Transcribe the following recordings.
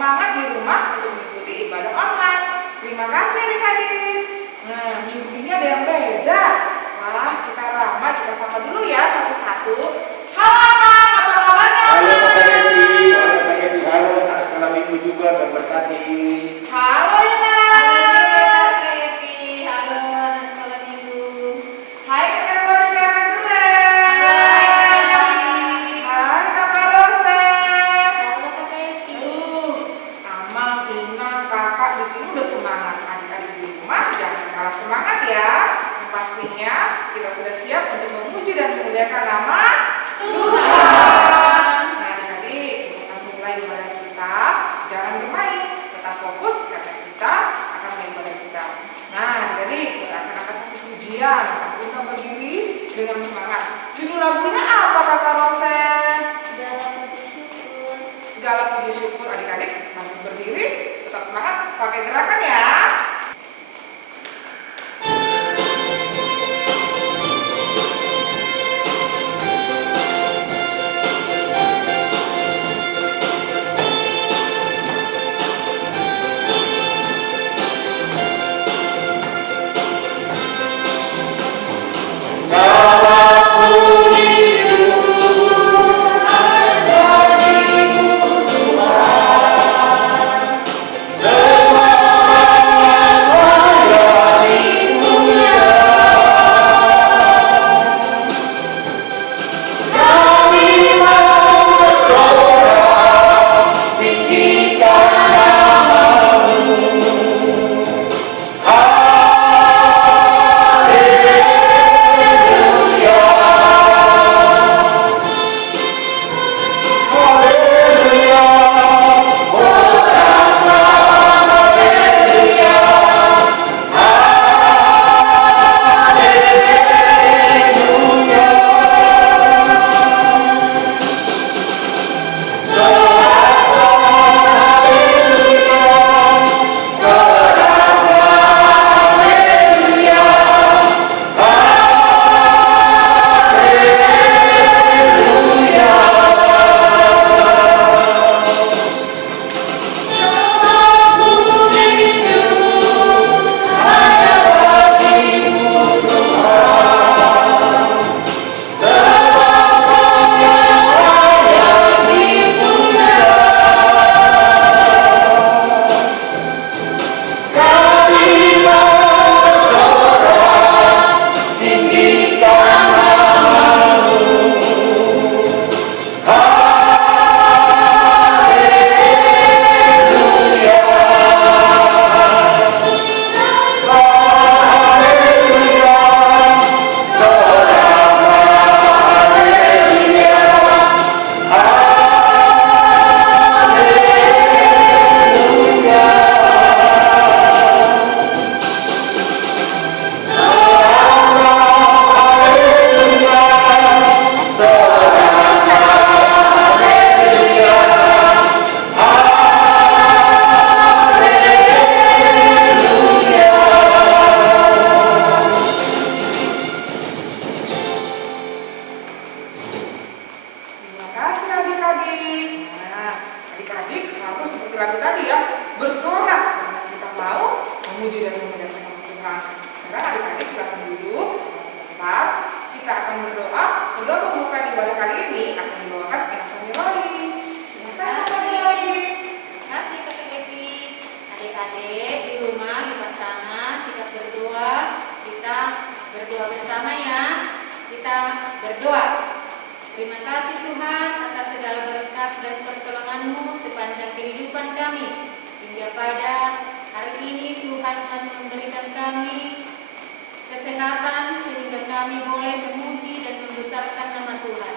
semangat di rumah untuk mengikuti ibadah online. Terima kasih adik-adik. Nah, minggu ini ada yang beda. Wah, kita ramai, kita sapa dulu ya satu-satu. Halo Bang, apa kabarnya? Halo Kak Devi, halo Kak Devi, halo anak sekolah minggu juga berberkati. Halo Ina. Kak Devi, halo anak sekolah minggu. Hai Kakak Rodi, Kakak Duren. Hai Kakak Rose. Halo Kak Devi. Amang, Ina, kakak di sini udah semangat. Adik-adik di rumah jangan kalah semangat ya. Yang pastinya kita sudah siap untuk memuji dan memuliakan nama Tuhan. Nah, adik-adik, kita akan mulai ibadah kita. Jangan bermain, tetap fokus karena kita akan beribadah kita. Nah, adik-adik, kita akan angkat satu pujian. Kita berdiri dengan semangat. Judul lagunya apa Kakak Rosen? Segala puji syukur. Segala puji syukur. Adik-adik, mari berdiri, tetap semangat, pakai gerakan ya. Terima kasih adik-adik. Nah, adik-adik harus seperti lagu tadi ya, bersorak karena kita mau memuji dan memuliakan nama Tuhan. Sekarang adik-adik silakan duduk sebentar. Kita akan berdoa. Doa pembukaan ibadah kali ini akan dibawakan oleh Kak Nilai. Silakan Kak Nilai. Terima kasih Kak Devi. Adik-adik di rumah lipat tangan, sikap berdoa. Kita berdoa bersama ya. Kita berdoa. Terima kasih Tuhan atas segala berkat dan pertolongan-Mu sepanjang kehidupan kami. Hingga pada hari ini Tuhan masih memberikan kami kesehatan sehingga kami boleh memuji dan membesarkan nama Tuhan.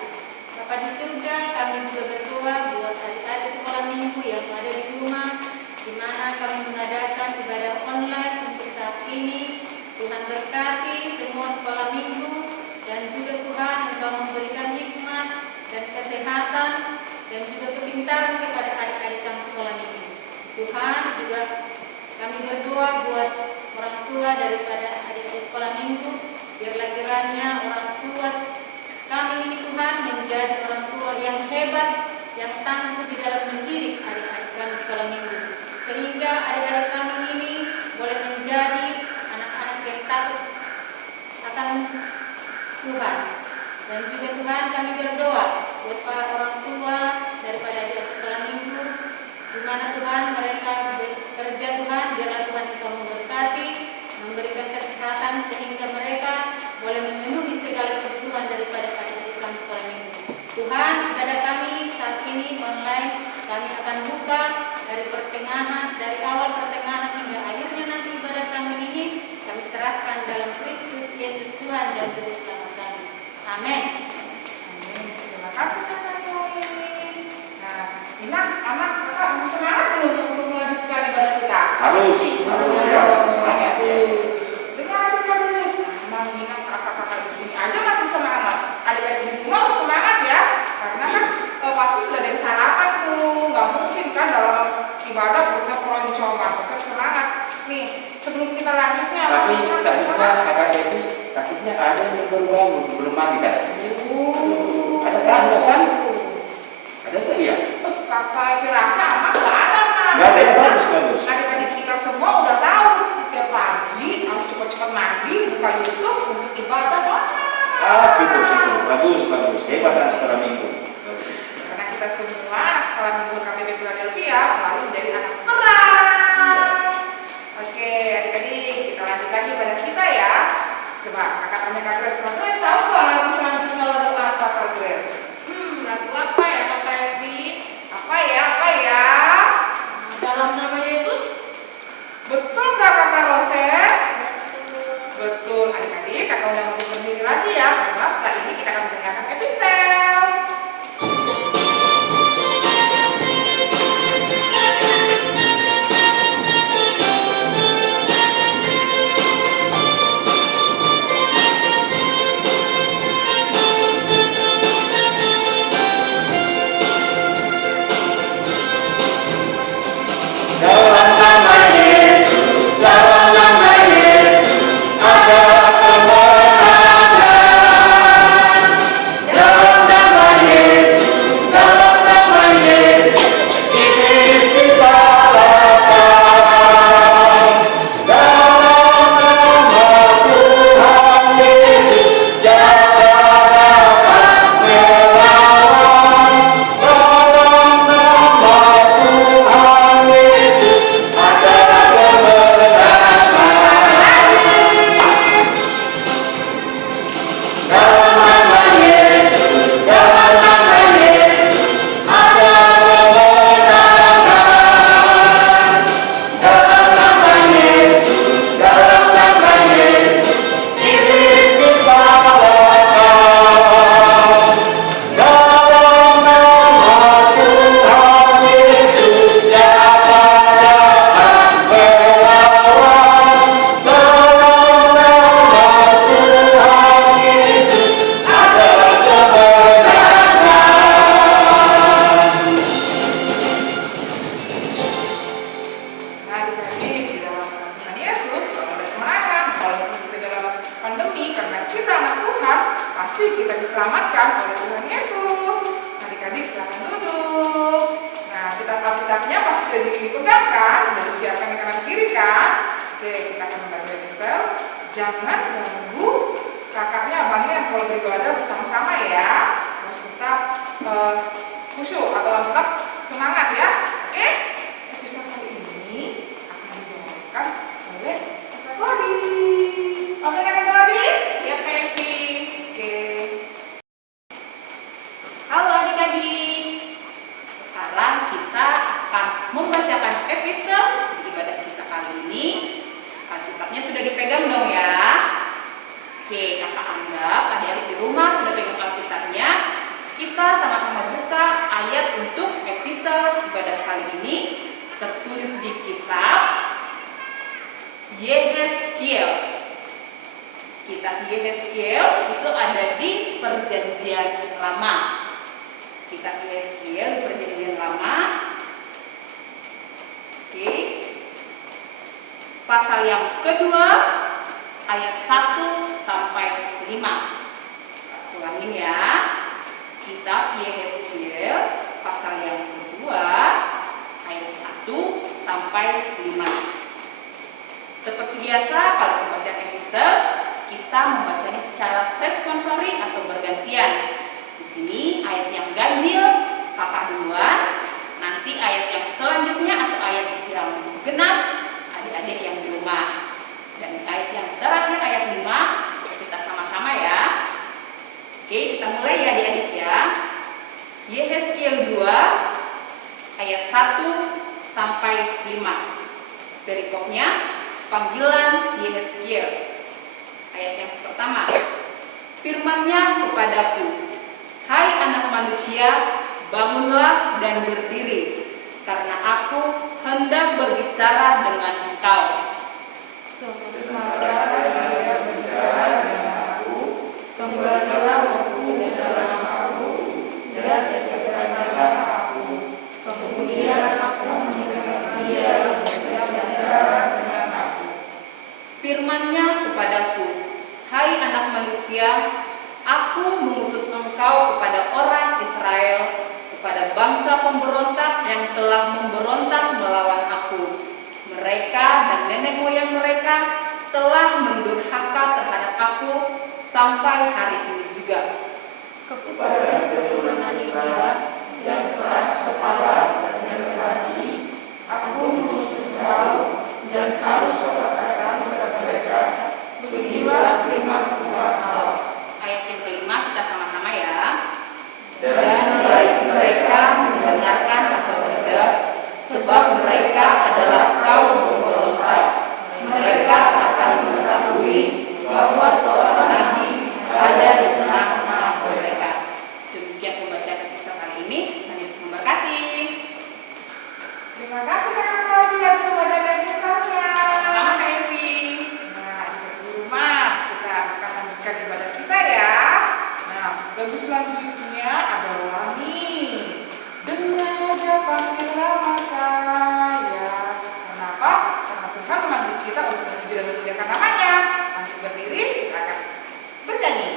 Bapa di surga, kami juga berdoa buat adik-adik sekolah minggu yang ada di rumah, di mana kami mengadakan ibadah online untuk saat ini. Tuhan berkati semua sekolah minggu dan juga Tuhan Engkau memberikan hikmat dan kesehatan dan juga kepintaran kepada adik-adik kami sekolah minggu. Tuhan juga kami berdoa buat orang tua daripada adik-adik sekolah minggu, biarlah kiranya orang tua kami ini Tuhan menjadi orang tua yang hebat, yang tangguh di dalam mendidik adik-adik kami sekolah minggu. Harus ya, semangat ya. Dengar adik-adik, Mama Nina kakak-kakak di sini aja masih semangat. Adik-adik di rumah harus semangat ya, karena kan pasti sudah ada yang sarapan tuh. Nggak mungkin kan dalam ibadah perutnya keroncongan, pasti harus semangat. Nih, sebelum kita lanjutnya, Tapi kakak Evi takutnya ada yang baru bangun, belum mandi kan? Ada kan? Ada nggak ya? Kakak Evi rasa aman nggak ada, Mak. Nggak ada ya, bagus. Adik-adik kita semua udah tahu setiap pagi harus cepat-cepat mandi, buka YouTube untuk ibadah. Cukup. Bagus. Hebat kan sekolah minggu. Bagus. Karena kita semua anak sekolah minggu KPP Philadelphia selalu menjadi anak terang. Oke, adik-adik, kita lanjut lagi pada kita ya. Coba kakak tanya Kak Grace, Kak Grace tahu nggak lagu selanjutnya lagu apa Kak Grace? Lagu apa ya Kakak Evi? Apa ya? Dalam nama Yesus? Betul nggak Kakak Rosen? Betul, adik-adik, kakak udah mau berdiri lagi ya, karena setelah ini kita akan mendengarkan epistel. diselamatkan oleh Tuhan Yesus. Adik-adik silakan duduk. Nah, kitab Alkitabnya pas sudah dipegang kan, sudah disiapkan di kanan kiri kan. Oke, kita akan membaca epistel. Jangan ganggu kakaknya, abangnya yang kalau beribadah bersama-sama ya. Harus tetap khusyuk atau tetap semangat ya. Oke? Epistel kali ini akan dibawakan oleh Kakak Glody. Oke, Kakak Glody? Ya, Pepi. Oke. Halo adik-adik. Sekarang kita akan membacakan epistel di ibadah kita kali ini. Alkitabnya sudah dipegang dong ya. Oke, kakak anggap adik-adik di rumah sudah pegang Alkitabnya. Kita sama-sama buka ayat untuk epistel ibadah kali ini. Tertulis di kitab Yehezkiel. Kitab Yehezkiel itu ada di Perjanjian Lama. Kitab Yehezkiel di Perjanjian Lama. Oke. Pasal yang kedua ayat 1 sampai 5. Ulangin ya. Kitab Yehezkiel pasal yang kedua ayat 1 sampai 5. Seperti biasa kalau pembacaan epistel kita membacanya secara responsori atau bergantian. Di sini ayat yang ganjil kakak duluan, nanti ayat yang selanjutnya atau ayat yang genap adik-adik yang di rumah. Dan ayat yang terakhir ayat 5 kita sama-sama ya. Oke, kita mulai ya adik-adik ya. Yehezkiel 2 ayat 1 sampai 5. Perikopnya panggilan Yehezkiel. Ayat yang pertama. Firman-Nya kepadaku, hai anak manusia, bangunlah dan berdiri, karena aku hendak berbicara denganmu. engkau. Sementara ia berbicara dengan aku, kembalilah rohku ke dalam aku, dan dekatkanlah aku. Kemudian aku mendengar dia berbicara dengan aku. Firman-Nya kepadaku, hai anak manusia, aku mengutus engkau kepada orang Israel, kepada bangsa pemberontak yang telah memberontak melawan aku. Mereka dan nenek moyang mereka telah mendurhaka terhadap aku sampai hari ini juga. Kepada keturunan kita yang keras kepala dan rendah hati, aku mengutus engkau dan harus katakan kepada mereka, beginilah firman Tuhan Allah. Ayat yang kelima kita sama-sama ya. Dan baik mereka mendengarkan atau tidak, sebab mereka adalah kaum pemberontak, mereka akan mengetahui bahwa seorang nabi ada di tengah-tengah mereka. Demikian pembacaan episode kali ini. Tuhan Yesus memberkati. Terima kasih kakak Claudia dan semua dari episode-nya. Sama Kak Evi. Nah, di rumah kita akan lanjutkan ibadah kita ya. Nah, lagu selanjutnya adalah nih, dengar dia panggillah saya. Kenapa? Karena Tuhan memanggil kita untuk memuji dan memuliakan namanya. Lanjut berdiri, kita akan bernyanyi.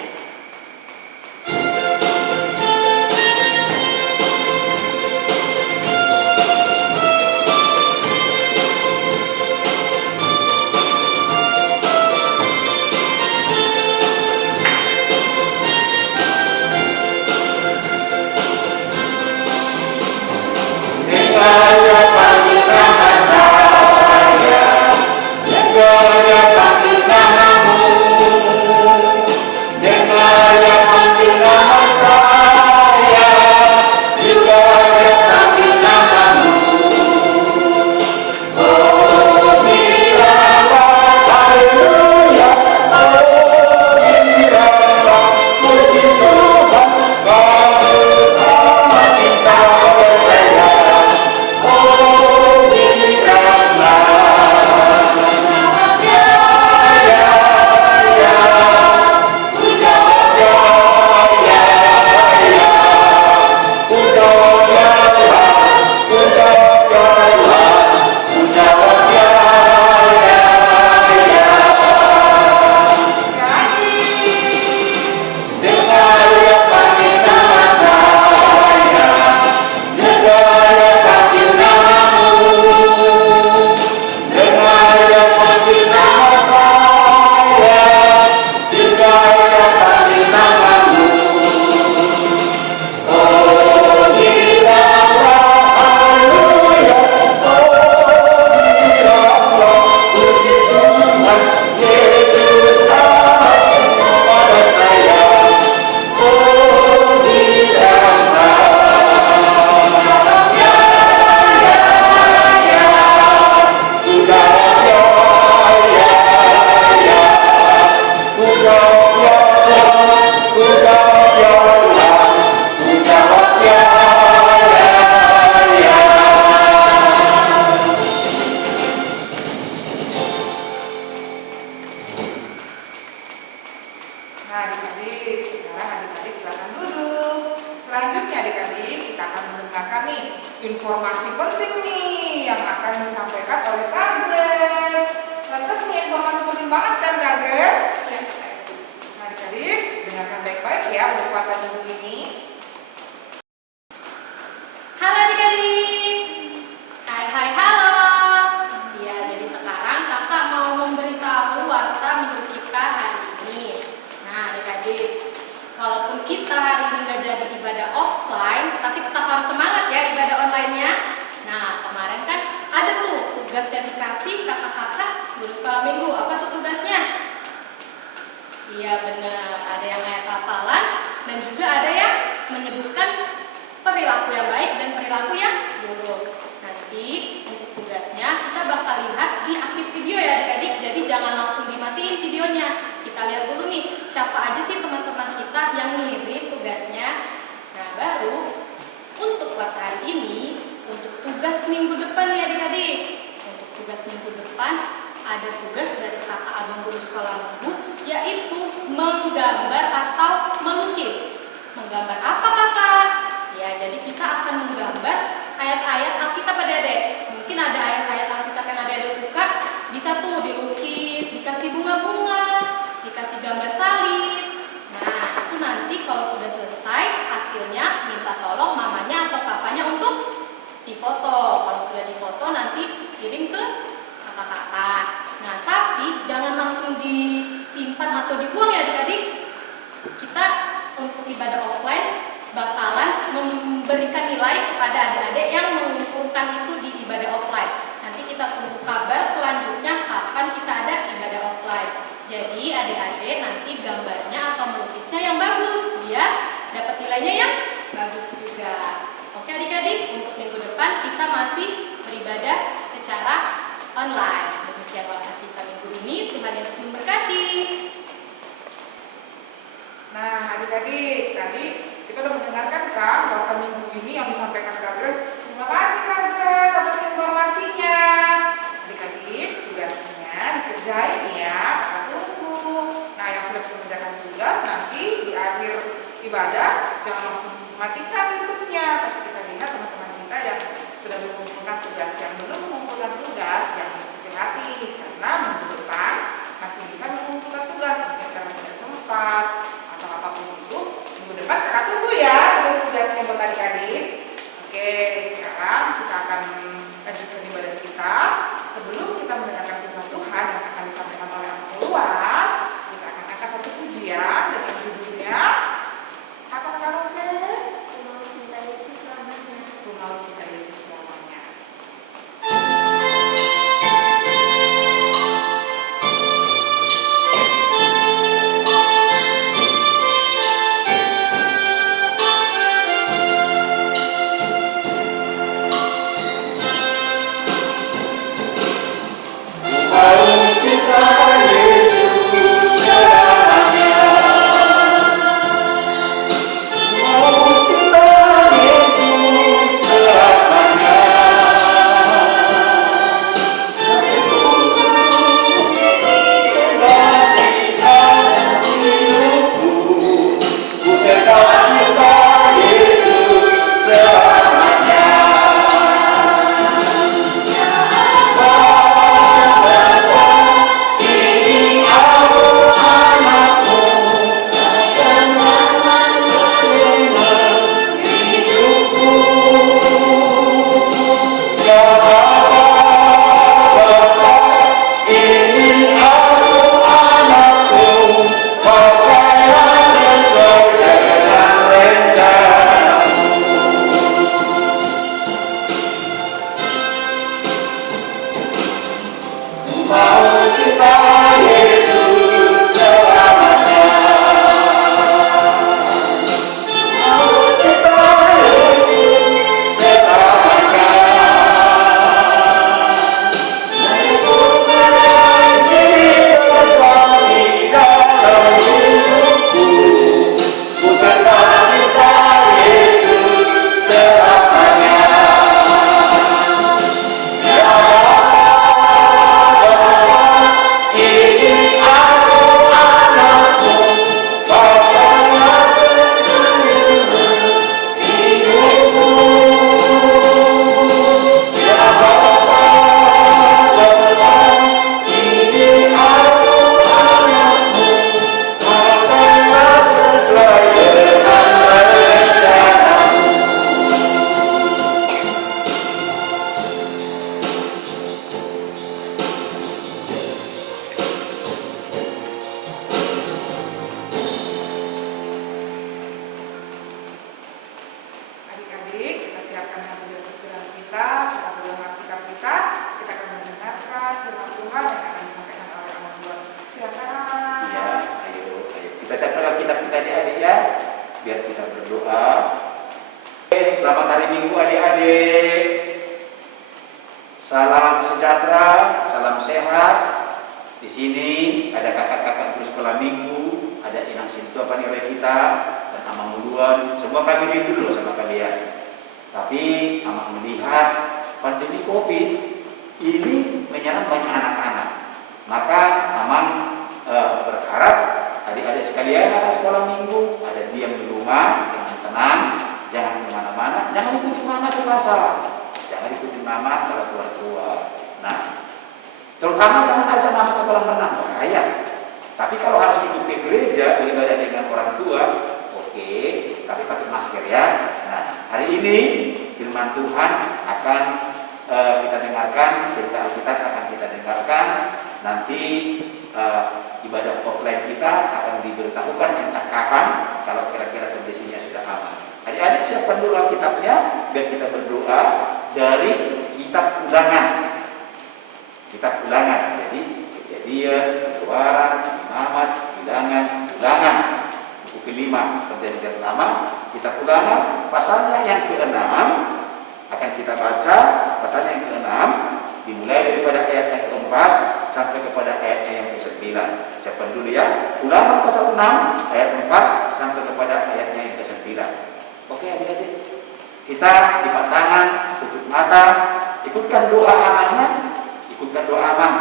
Nah, adik-adik, sekarang adik-adik silakan duduk. Selanjutnya adik-adik, kita akan mendengarkan nih informasi penting nih yang akan disampaikan oleh Kak Grace. Lantas punya informasi penting banget kan Kak Grace? Ya. Nah, adik-adik, dengarkan baik-baik ya untuk pada minggu ini. Halo adik-adik. Hai halo. Ya, jadi sekarang kakak mau memberitahu warta minggu kita hari ini. Nah adik-adik, walaupun kita hari ini nggak jadi ibadah offline, tapi tetap harus semangat ya ibadah online-nya. Nah kemarin kan ada tuh tugas yang dikasih kakak-kakak guru sekolah minggu. Apa tuh tugasnya? Iya benar, ada yang ayat hafalan dan juga ada yang menyebutkan perilaku yang baik dan perilaku yang buruk. Nanti untuk tugasnya kita bakal lihat di akhir video ya adik-adik. Jadi jangan langsung dimatiin videonya. Kita lihat dulu nih siapa aja sih teman-teman kita yang ngirim tugasnya. Nah baru untuk warta hari ini, untuk tugas minggu depan nih adik-adik. Untuk tugas minggu depan ada tugas dari kakak abang guru sekolah minggu, yaitu menggambar atau melukis. Menggambar apa kakak? Ya, jadi kita akan menggambar ayat-ayat Alkitab adik-adik. Mungkin ada ayat-ayat Alkitab yang adik-adik suka, bisa tuh dilukis, dikasih bunga-bunga, dikasih gambar salib. Nah, itu nanti kalau sudah selesai hasilnya minta tolong mamanya atau papanya untuk difoto. Kalau sudah difoto nanti kirim ke kakak-kakak. Nah, tapi jangan langsung disimpan atau dibuang ya adik-adik. Kita untuk ibadah offline bakalan memberikan nilai kepada adik-adik yang mengumpulkan itu di ibadah offline. Nanti kita tunggu kabar selanjutnya kapan kita ada ibadah offline. Jadi adik-adik nanti gambarnya atau melukisnya yang bagus biar dapat nilainya yang bagus juga. Oke adik-adik, untuk minggu depan kita masih beribadah secara online. Demikian waktu kita minggu ini. Tuhan Yesus memberkati. Nah, adik-adik, tadi kita udah mendengarkan kan bahwa minggu ini yang disampaikan Kak Grace. Terima kasih Kak Grace atas informasinya. Adik-adik, tugasnya dikerjain ya, Kakak tunggu. Nah, yang sudah mengerjakan tugas nanti di akhir ibadah jangan langsung matikan YouTube-nya, tapi kita lihat teman-teman kita yang sudah mengumpulkan tugas, yang belum mengumpulkan tugas yang hati, karena minggu depan masih bisa mengumpulkan tugas, mungkin karena tidak sempat atau apapun itu. Minggu depan kakak tunggu ya tugas-tugasnya buat adik-adik. Oke, sekarang kita akan lanjutkan ibadah kita. Sebelum kita mendengarkan firman Tuhan yang akan disampaikan oleh Anak Keluar, kita akan angkat satu pujian dengan judulnya apa kata Rose? Ku mau cinta Yesus selamanya. Ku mau cinta Yesus selamanya. Selamat hari Minggu adik-adik. Salam sejahtera, salam sehat. Di sini ada kakak-kakak guru sekolah minggu, ada Inang Sintu apa nilai kita, dan Amang Muluan. Semua kami dulu sama kalian. Tapi Amang melihat pandemi COVID ini menyerang banyak anak-anak. Maka Amang berharap adik-adik sekalian ada sekolah minggu, ada diam di rumah dengan tenang, jangan kemana-mana, jangan ikuti mama ke pasar, jangan ikuti mama kalau keluar-keluar. Nah, terutama jangan ajak mama ke kolam renang, bahaya. Tapi kalau harus ikut ke gereja beribadah dengan orang tua, oke, tapi pakai masker ya. Nah, hari ini firman Tuhan akan kita dengarkan, cerita Alkitab akan kita dengarkan. Nanti ibadah offline kita akan diberitahukan entah kapan, kalau kira-kira kondisinya sudah aman. Adik-adik siapkan dulu Alkitabnya biar kita berdoa dari kitab Ulangan. Kitab Ulangan, jadi Kejadian, Keluaran, Imamat, Ulangan, buku kelima, Perjanjian Lama, kitab Ulangan, pasalnya yang ke-6 akan kita baca, pasalnya yang ke-6 dimulai daripada ayat yang ke-4 sampai kepada ayatnya yang ke-9. Siapkan dulu ya. Ulangan pasal 6 ayat 4 sampai kepada ayatnya yang ke-9. Oke adik-adik, kita lipat tangan, tutup mata, ikutkan doa amannya, ikutkan doa aman.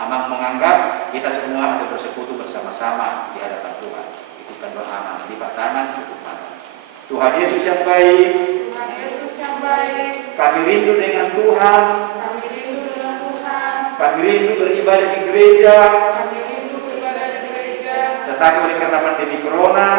Aman menganggap kita semua ada bersekutu bersama-sama di hadapan Tuhan. Ikutkan doa aman, lipat tangan, tutup mata. Tuhan Yesus yang baik, Tuhan Yesus yang baik, kami rindu dengan Tuhan, kami rindu dengan Tuhan, kami rindu beribadah di gereja, kami rindu beribadah di gereja, tetapi oleh karena pandemi Corona,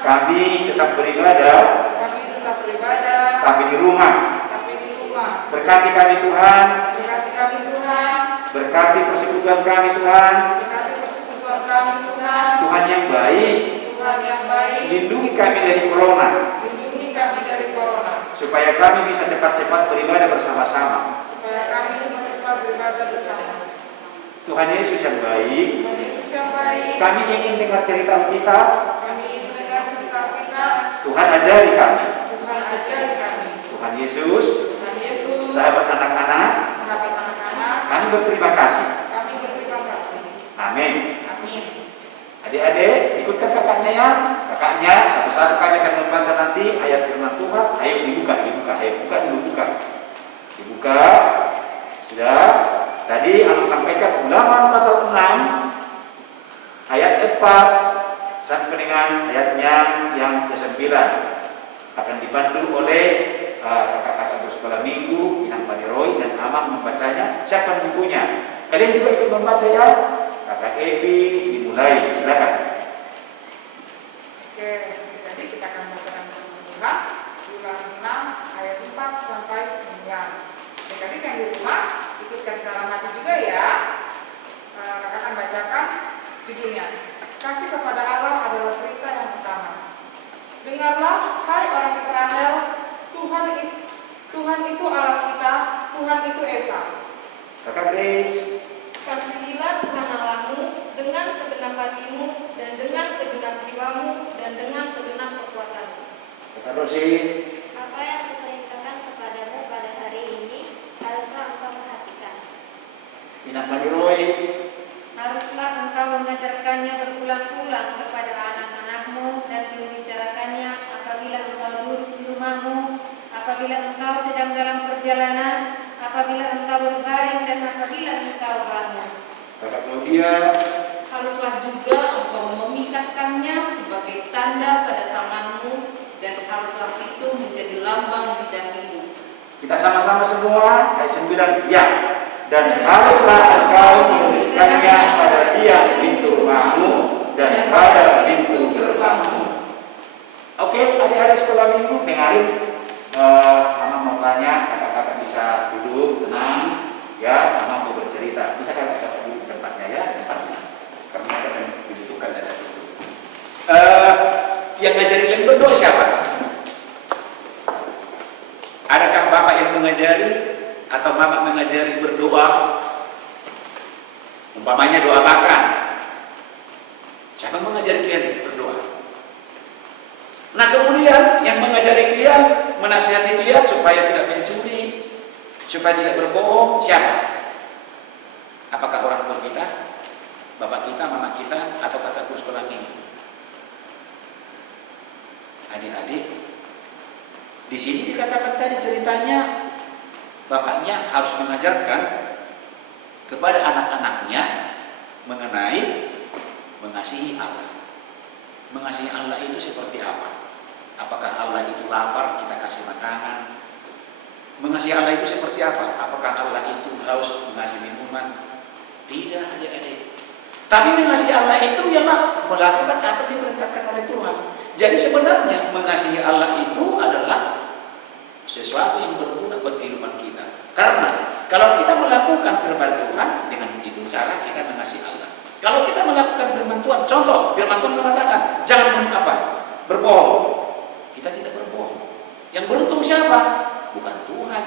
kami tetap beribadah, kami tetap beribadah, tapi di rumah. tapi di rumah. Berkati kami Tuhan, Berkati kami Tuhan, berkati persekutuan kami Tuhan, berkati persekutuan kami Tuhan, Tuhan yang baik, Tuhan yang baik, lindungi kami dari Corona, lindungi kami dari corona, supaya kami bisa cepat-cepat beribadah bersama-sama. supaya kami cepat-cepat beribadah bersama. Tuhan Yesus yang baik, Tuhan Yesus yang baik, kami ingin dengar cerita kita, kami ingin mendengar cerita kita, Tuhan ajari kami. Tuhan ajari kami. Tuhan Yesus, Tuhan Yesus, sahabat anak-anak, sahabat anak-anak, kami berterima kasih. kami berterima kasih. Amin. Amin. Adik-adik, ikutkan kakaknya ya. Kakaknya satu-satu kami akan membaca nanti ayat firman Tuhan. Ayo dibuka. Ayo buka dulu, buka. Dibuka. Sudah. Tadi Amang sampaikan Ulangan pasal 6 ayat 4 sampai dengan ayatnya yang ke-9 akan dibantu oleh kakak-kakak bersekolah minggu, Inang Paniroy dan Amang membacanya. Siapkan bukunya. Kalian juga ikut membaca ya. Kakak Evi dimulai, silakan. Oke, jadi kita akan bacakan firman Tuhan Ulangan 6 ayat 4 sampai 9. Jadi yang di rumah ikutkan dalam hati juga ya. Kakak akan bacakan judulnya. Kasih kepada Allah adalah berita yang pertama. Dengarlah, hai orang Israel, Tuhan itu Allah kita, Tuhan itu Esa. Kakak Grace. Kasihilah Tuhan Allahmu dengan segenap hatimu dan dengan segenap jiwamu dan dengan segenap kekuatanmu. Kakak Rosi. Apa yang kuperintahkan kepadamu pada hari ini haruslah engkau perhatikan. Inang Paniroy. Haruslah engkau mengajarkannya berulang-ulang kepada anak-anakmu dan membicarakannya apabila engkau duduk di rumahmu, apabila engkau sedang dalam perjalanan, apabila engkau berbaring dan apabila engkau bangun. Kakak Claudia. Haruslah juga engkau memikatkannya sebagai tanda pada tanganmu dan haruslah itu menjadi lambang di dahimu. Kita sama-sama semua ayat 9 ya. Dan haruslah engkau menuliskannya pada tiang pintu rumahmu dan pada pintu gerbangmu. Oke, adik-adik sekolah minggu dengarin. Mama mau tanya, kakak-kakak bisa duduk tenang ya. Mama mau bercerita. Bisa kakak duduk tempatnya ya, tempatnya. Karena kita akan dibutuhkan ada situ. Yang ngajarin kalian berdoa siapa? Adakah bapak yang mengajari? Atau mama mengajari berdoa? Umpamanya doa makan. Siapa mengajari kalian berdoa? Nah kemudian yang mengajari kalian, menasihati kalian supaya tidak mencuri, supaya tidak berbohong, siapa? Apakah orang tua kita, bapak kita, mama kita, atau kakak guru sekolah ini? Adik-adik, di sini dikatakan tadi ceritanya bapaknya harus mengajarkan kepada anak-anaknya mengenai mengasihi Allah. Mengasihi Allah itu seperti apa? Apakah Allah itu lapar, kita kasih makanan? Mengasihi Allah itu seperti apa? Apakah Allah itu haus, mengasih minuman? Tidak, adik-adik. Tapi mengasihi Allah itu ialah melakukan apa yang diperintahkan oleh Tuhan. Jadi sebenarnya mengasihi Allah itu adalah sesuatu yang berguna buat kehidupan kita. Karena kalau kita melakukan firman Tuhan, dengan itu cara kita mengasihi Allah. Kalau kita melakukan firman Tuhan, contoh firman Tuhan mengatakan jangan berbohong. Kita tidak berbohong. Yang beruntung siapa? Bukan Tuhan.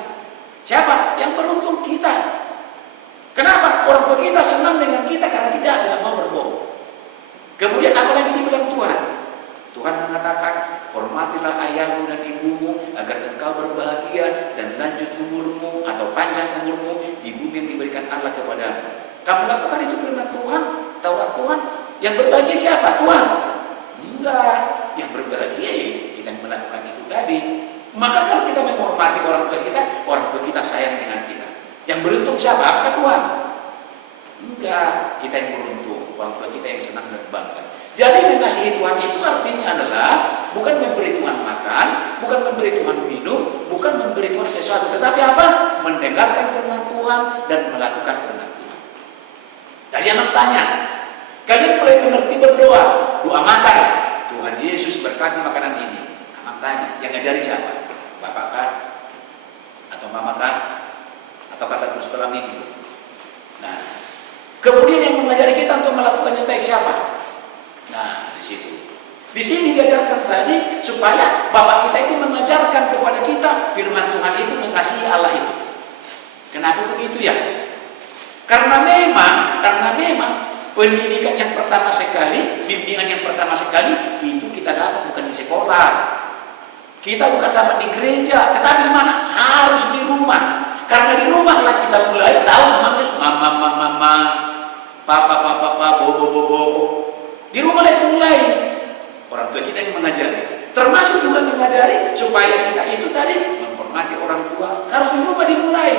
Siapa? Yang beruntung kita. Kenapa? Orang tua kita senang dengan kita karena kita tidak mau berbohong. Kemudian apalagi dibilang Tuhan? Tuhan mengatakan, hormatilah ayahmu dan ibumu agar engkau berbahagia dan lanjut umurmu atau panjang umurmu di bumi yang diberikan Allah kepadamu. Kamu lakukan itu firman Tuhan, Taurat Tuhan. Yang berbahagia siapa? Tuhan? Enggak. Yang berbahagia kita yang melakukan itu tadi. Maka kalau kita menghormati orang tua kita sayang dengan kita. Yang beruntung siapa? Apakah Tuhan? Enggak, kita yang beruntung. Orang tua kita yang senang dan bangga. Jadi mengasihi Tuhan itu artinya adalah bukan memberi Tuhan makan, bukan memberi Tuhan minum, bukan memberi Tuhan sesuatu, tetapi apa? Mendengarkan firman Tuhan dan melakukan firman Tuhan. Tadi anak tanya, kalian mulai mengerti berdoa, doa makan. Tuhan Yesus berkati makanan ini. Anak tanya, yang ngajari siapa? Bapak kah? Atau mama kah? Atau kata guru sekolah minggu? Nah, kemudian yang mengajari kita untuk melakukan yang baik siapa? Nah, di situ. Di sini diajarkan tadi supaya Bapak kita itu mengajarkan kepada kita firman Tuhan itu mengasihi Allah itu. Kenapa begitu ya? Karena memang pendidikan yang pertama sekali, bimbingan yang pertama sekali itu kita dapat bukan di sekolah. Kita bukan dapat di gereja, tetapi di mana? Harus di rumah. Karena di rumahlah kita mulai tahu memanggil mama, papa, bobo. Di rumahlah itu mulai orang tua kita yang mengajari, termasuk juga mengajari supaya kita itu tadi menghormati orang tua. Harus di rumah dimulai,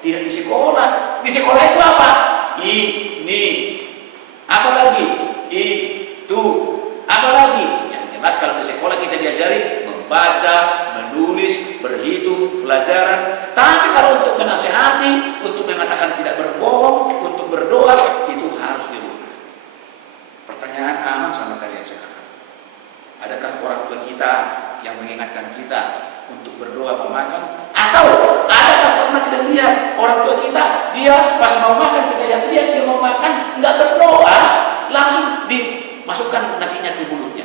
tidak di sekolah. Di sekolah itu apa? Ini, apa lagi? Itu, apa lagi? Yang jelas kalau di sekolah kita diajari membaca, menulis, berhitung, pelajaran. Tapi kalau untuk menasehati, untuk mengatakan tidak berbohong, untuk berdoa, itu harus di rumah. Pertanyaan aman sama kalian sekarang. Adakah orang tua kita yang mengingatkan kita untuk berdoa mau makan? Atau adakah pernah kita lihat orang tua kita, dia pas mau makan, kita lihat dia mau makan, nggak berdoa, langsung dimasukkan nasinya ke mulutnya.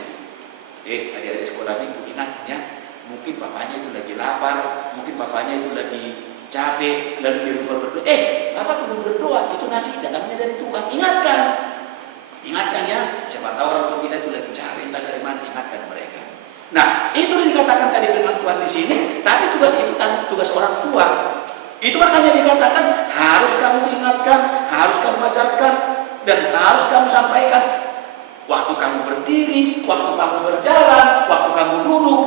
Adik-adik sekolah minggu ingat ya, mungkin bapaknya itu lagi lapar, mungkin bapaknya itu lagi capek, lalu dia lupa berdoa. Bapak perlu berdoa, itu nasi datangnya dari Tuhan. Ingatkan ya, siapa tahu orang tua kita itu lagi capek, entah dari mana, ingatkan mereka. Nah, itu dikatakan tadi firman Tuhan di sini, tapi tugas itu tugas orang tua. Itu makanya dikatakan harus kamu ingatkan, harus kamu ajarkan, dan harus kamu sampaikan. Waktu kamu berdiri, waktu kamu berjalan, waktu kamu duduk,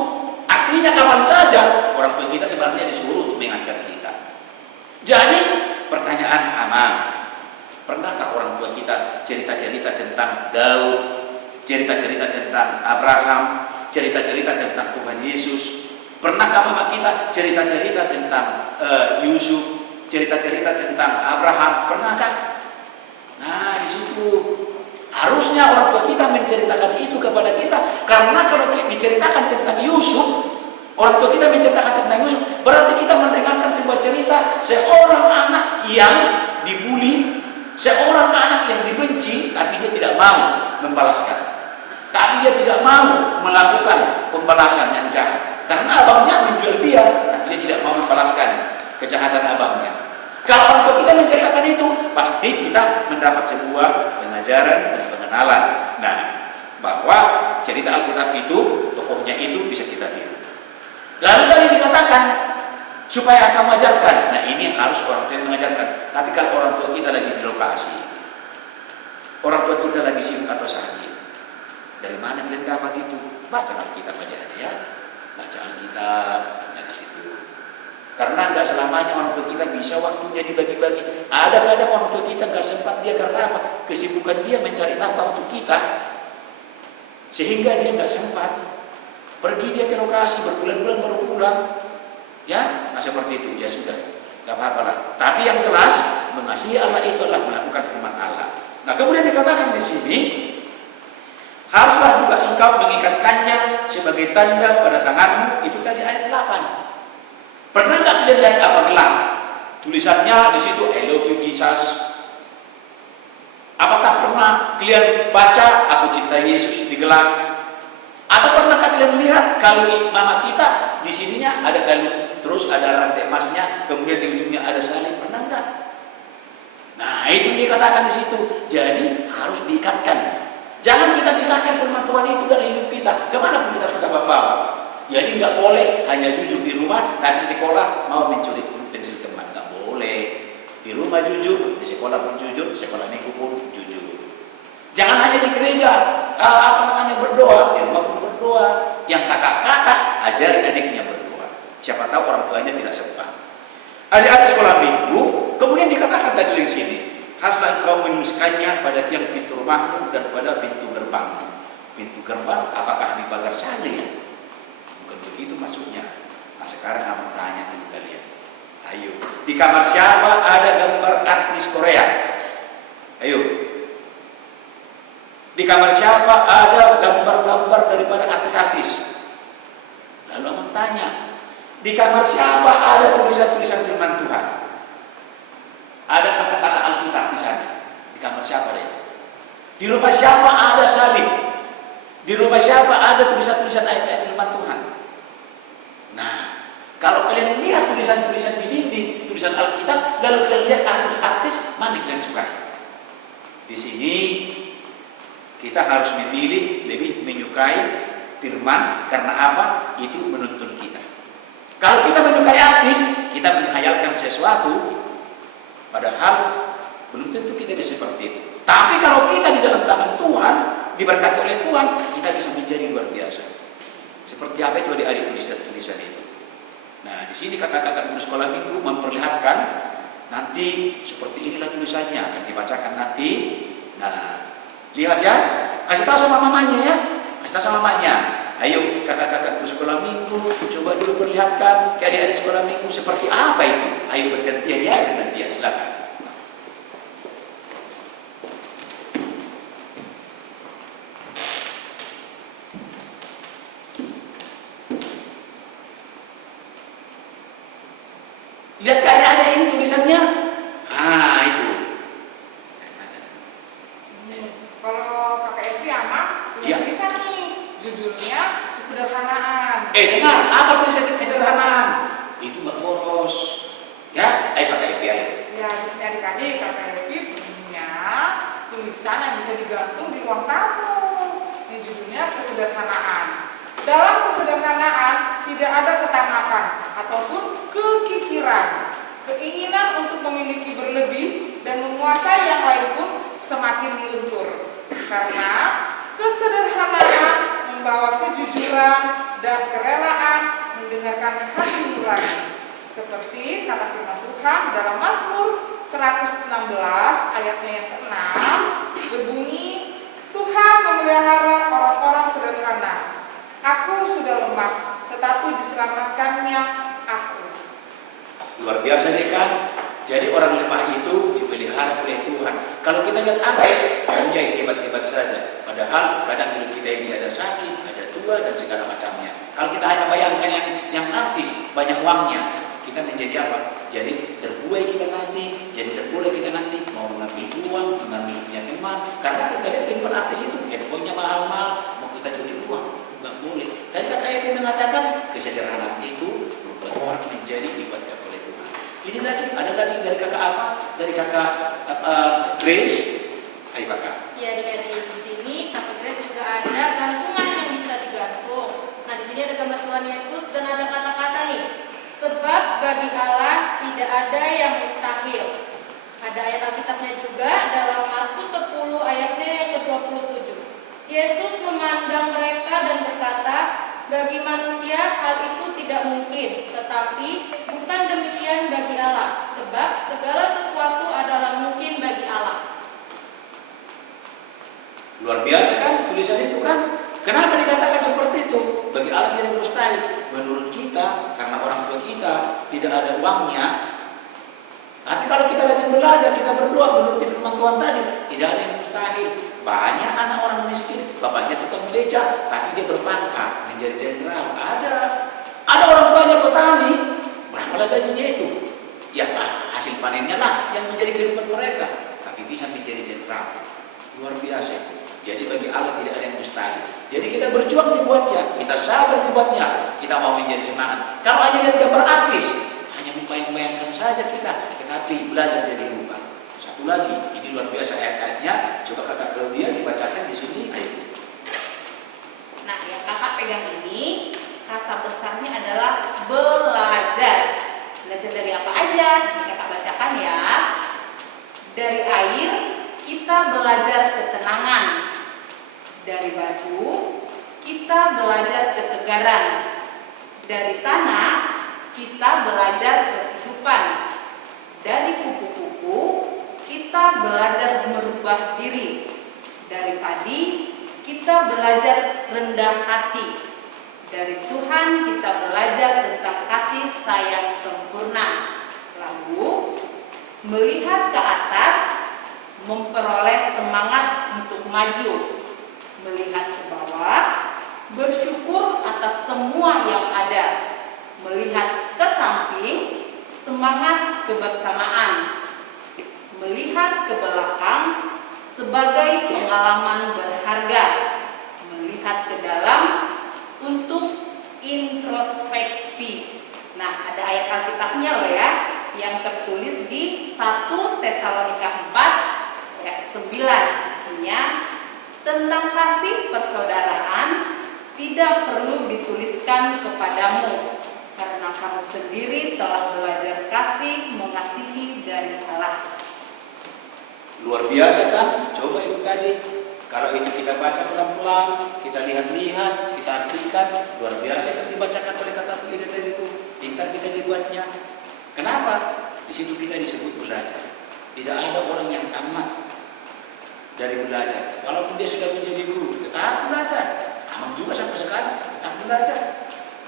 artinya kapan saja orang tua kita sebenarnya disuruh untuk mengingatkan kita. Jadi pertanyaan aman, pernahkah orang tua kita cerita-cerita tentang Daud, cerita-cerita tentang Abraham, cerita-cerita tentang Tuhan Yesus? Pernahkah mama kita cerita-cerita tentang Yusuf, cerita-cerita tentang Abraham? Pernahkah? Nah, di situ harusnya orang tua kita menceritakan itu kepada kita. Karena kalau diceritakan tentang Yusuf, orang tua kita menceritakan tentang Yusuf, berarti kita mendengarkan sebuah cerita seorang anak yang dibuli, seorang anak yang dibenci, tapi dia tidak mau membalaskan. Tapi dia tidak mau melakukan pembalasan yang jahat. Karena abangnya menjual dia, tapi dia tidak mau membalaskan kejahatan abangnya. Kalau orang tua kita menceritakan itu, pasti kita mendapat sebuah pengajaran dan pengenalan. Nah, bahwa cerita Alkitab itu, tokohnya itu bisa kita tiru. Lalu tadi dikatakan, supaya kamu ajarkan. Nah, ini harus orang tua yang mengajarkan. Tapi kalau orang tua kita lagi di lokasi, orang tua kita lagi sibuk atau sakit, dari mana kalian dapat itu? Baca Alkitab aja ya. Baca Alkitab dari situ. Karena nggak selamanya orang tua kita bisa waktunya dibagi-bagi. Ada kadang orang tua kita nggak sempat dia karena apa? Kesibukan dia mencari nafkah untuk kita, sehingga dia nggak sempat. Pergi dia ke lokasi berbulan-bulan baru pulang. Ya, nah seperti itu ya sudah, nggak apa-apa lah. Tapi yang jelas mengasihi Allah itu adalah melakukan firman Allah. Nah kemudian dikatakan di sini, haruslah juga engkau mengikatkannya sebagai tanda pada tanganmu. Itu tadi ayat 8. Pernah nggak kalian lihat apa gelang? Tulisannya di situ I love you Jesus. Apakah pernah kalian baca aku cinta Yesus di gelang? Atau pernahkah kalian lihat kalau mama kita di sininya ada galung, terus ada rantai emasnya, kemudian di ujungnya ada salib? Pernah nggak? Nah itu dikatakan di situ. Jadi harus diikatkan. Jangan kita pisahkan firman Tuhan itu dari hidup kita. Kemana pun kita suka bawa. Jadi nggak boleh hanya jujur di rumah, tapi di sekolah mau mencuri pensil teman, nggak boleh. Di rumah jujur, di sekolah pun jujur, di sekolah minggu pun jujur. Jangan hanya di gereja berdoa, di rumah pun berdoa. Yang kakak-kakak ajari adiknya berdoa. Siapa tahu orang tuanya tidak sempat. Adik-adik sekolah minggu, kemudian dikatakan tadi di sini, haruslah engkau menuliskannya pada tiang pintu rumahmu dan pada pintu gerbangmu. Pintu gerbang apakah di pagar sana ya? Bukan begitu maksudnya. Nah sekarang abang tanya dulu kalian. Ayo, di kamar siapa ada gambar artis Korea? Ayo. Di kamar siapa ada gambar-gambar daripada artis-artis? Lalu abang tanya, di kamar siapa ada tulisan-tulisan firman Tuhan? Ada kata-kata Alkitab di sana. Di kamar siapa ada itu? Di rumah siapa ada salib? Di rumah siapa ada tulisan-tulisan ayat-ayat firman Tuhan? Nah, kalau kalian lihat tulisan-tulisan di dinding, tulisan Alkitab, lalu kalian lihat artis-artis, mana kalian suka? Di sini kita harus memilih lebih menyukai firman. Karena apa? Itu menuntun kita. Kalau kita menyukai artis, kita menghayalkan sesuatu, padahal belum tentu kita bisa seperti itu. Tapi kalau kita di dalam tangan Tuhan, diberkati oleh Tuhan, kita bisa menjadi luar biasa. Seperti apa itu adik-adik tulisan-tulisan itu. Nah, di sini kakak-kakak guru sekolah minggu memperlihatkan nanti seperti inilah tulisannya akan dibacakan nanti. Nah, lihat ya, kasih tahu sama mamanya ya, kasih tahu sama mamanya. Ayo kakak-kakak guru sekolah minggu, coba dulu perlihatkan ke adik-adik sekolah minggu seperti apa itu. Ayo bergantian ya, bergantian, silakan. Lihat ke adik-adik ini tulisannya. Ah itu. Kalau kakak Evi ama Iya. bisa nih, judulnya kesederhanaan. Dengar, apa tulisan kesederhanaan? Itu nggak boros. Ya, ayo kakak Evi ayo. Ya, di sini adik-adik kakak Evi punya tulisan yang bisa digantung di ruang tamu. Ini judulnya kesederhanaan. Dalam kesederhanaan tidak ada ketamakan ataupun kekikiran. Keinginan untuk memiliki berlebih dan menguasai yang lain pun semakin meluntur. Karena kesederhanaan membawa kejujuran dan kerelaan mendengarkan hati nurani. Seperti kata firman Tuhan dalam Mazmur 116 ayatnya yang ke-6 berbunyi, Tuhan memelihara orang-orang sederhana. Aku sudah lemah, tetapi diselamatkannya aku. Luar biasa deh kan. Jadi orang lemah itu dipelihara oleh Tuhan. Kalau kita lihat artis, dia hebat-hebat saja. Padahal kadang hidup kita ini ada sakit, ada tua dan segala macamnya. Kalau kita hanya bayangkan yang artis banyak uangnya, kita menjadi apa? Jadi terbuai kita nanti, mau mengambil uang, mengambil punya teman. Karena kita lihat teman artis itu handphonenya mahal-mahal, mau kita curi uang, nggak boleh. Tadi kakak Evi mengatakan kesederhanaan itu membuat orang menjadi dibuatkan oleh Tuhan. Ini lagi, ada lagi dari kakak apa? Dari kakak Grace. Ayo kakak. Ya, di sini kakak Grace juga ada gantungan yang bisa digantung. Nah, di sini ada gambar Tuhan Yesus dan ada kata-kata nih. Sebab bagi Allah tidak ada yang mustahil. Ada ayat Alkitabnya juga dalam Markus 10 ayatnya yang ke-27. Yesus memandang mereka dan berkata, bagi manusia hal itu tidak tidak mungkin, tetapi bukan demikian bagi Allah, sebab segala sesuatu adalah mungkin bagi Allah. Luar biasa kan tulisan itu kan? Kenapa dikatakan seperti itu? Bagi Allah tidak mustahil. Menurut kita, karena orang tua kita tidak ada uangnya. Tapi kalau kita rajin belajar, kita berdoa menurut firman Tuhan tadi, tidak ada yang mustahil. Banyak anak orang miskin, bapaknya tukang beca, tapi dia berpangkat menjadi jenderal. Ada orang tuanya petani, berapa gajinya itu? Ya hasil panennya lah yang menjadi kehidupan mereka, tapi bisa menjadi jenderal. Luar biasa. Jadi bagi Allah tidak ada yang mustahil. Jadi kita berjuang dibuatnya, kita sabar dibuatnya, kita mau menjadi semangat. Kalau hanya lihat gambar artis, hanya membayang-bayangkan saja kita, tetapi belajar jadi lupa. Satu lagi, ini luar biasa ayat-ayatnya. Coba kakak Claudia dibacakan di sini. Ayo. Nah, yang kakak pegang ini kata besarnya adalah belajar. Belajar dari apa aja? Kakak bacakan ya. Dari air kita belajar ketenangan. Dari batu kita belajar ketegaran. Dari tanah kita belajar kehidupan. Dari kupu-kupu kita belajar merubah diri. Dari padi kita belajar rendah hati. Dari Tuhan kita belajar tentang kasih sayang sempurna. Lalu melihat ke atas memperoleh semangat untuk maju. Melihat ke bawah bersyukur atas semua yang ada. Melihat ke samping semangat kebersamaan. Melihat ke belakang sebagai pengalaman berharga. Melihat ke dalam untuk introspeksi. Nah, ada ayat Alkitabnya loh ya, yang tertulis di 1 Tesalonika 4 ayat 9. Isinya tentang kasih persaudaraan tidak perlu dituliskan kepadamu, karena kamu sendiri telah belajar kasih mengasihi dari Allah. Luar biasa kan? Coba itu tadi. Kalau itu kita baca pelan-pelan, kita lihat-lihat, kita artikan, luar biasa kan dibacakan oleh kakak Claudia tadi itu. Pintar kita dibuatnya. Kenapa? Di situ kita disebut belajar. Tidak ada orang yang tamat dari belajar. Walaupun dia sudah menjadi guru, tetap belajar. Aman juga sampai sekarang, tetap belajar.